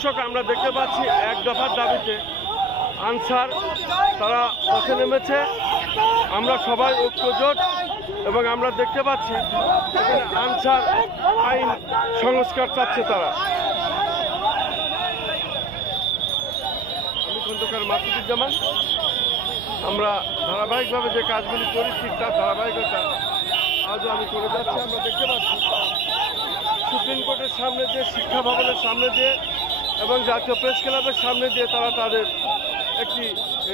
দর্শক, আমরা দেখতে পাচ্ছি এক দফার দাবিতে আনসার তারা পথে নেমেছে। আমরা সবাই ঐক্যজোট এবং আমরা দেখতে পাচ্ছি এখানে আনসার আইন সংস্কার চাচ্ছে তারা। আমি খন্দকার মাসুদুজ্জামান। আমরা ধারাবাহিকভাবে যে কাজগুলি করি ঠিক তার ধারাবাহিকতা আজও আমি করে যাচ্ছি। আমরা দেখতে পাচ্ছি সুপ্রিম কোর্টের সামনে দিয়ে, শিক্ষা ভবনের সামনে দিয়ে এবং জাতীয় প্রেস ক্লাবের সামনে দিয়ে তারা তাদের একটি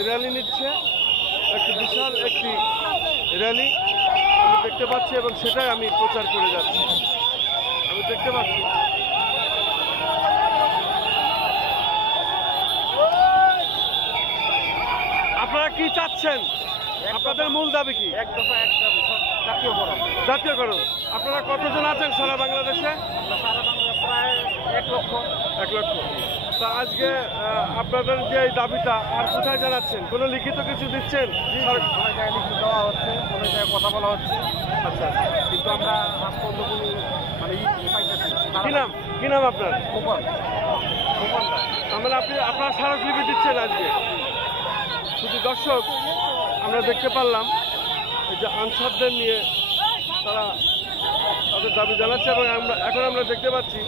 র্যালি নিচ্ছে, একটি বিশাল একটি র্যালি আমি দেখতে পাচ্ছি এবং সেটাই আমি প্রচার করে যাচ্ছি। আমি দেখতে পাচ্ছি আপনারা কি চাচ্ছেন? আপনাদের মূল দাবি কি? এক দফা এক দাবি, জাতীয়করণ। জাতীয়করণ। আপনারা কতজন আছেন সারা বাংলাদেশে? সারা বাংলা প্রায় 1 লক্ষ। 1 লক্ষ। তা আজকে আপনাদের যে এই দাবিটা আর কোথায় জানাচ্ছেন? কোনো লিখিত কিছু দিচ্ছেন? অনেক জায়গায় লিখিত দেওয়া হচ্ছে, অনেক জায়গায় কথা বলা হচ্ছে। আচ্ছা, কিন্তু আমরা আজ পর্যন্ত কোনো মানে পাইতেছি না। কি নাম আপনার? খোকন। মানে আপনারা স্মারকলিপি দিচ্ছেন আজকে? শুধু দর্শক, আমরা দেখতে পারলাম এই যে আনসারদের নিয়ে তারা তাদের দাবি জানাচ্ছে এবং এখন আমরা দেখতে পাচ্ছি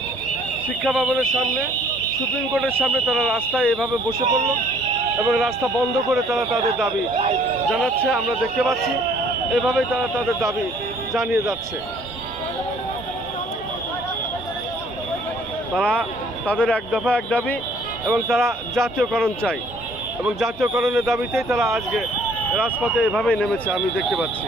শিক্ষা ভবনের সামনে, সুপ্রিম কোর্টের সামনে তারা রাস্তায় এভাবে বসে পড়ল এবং রাস্তা বন্ধ করে তারা তাদের দাবি জানাচ্ছে। আমরা দেখতে পাচ্ছি এভাবেই তারা তাদের দাবি জানিয়ে যাচ্ছে। তারা তাদের এক দফা এক দাবি এবং তারা জাতীয়করণ চাই এবং জাতীয়করণের দাবিতেই তারা আজকে রাজপথে এভাবেই নেমেছে আমি দেখতে পাচ্ছি।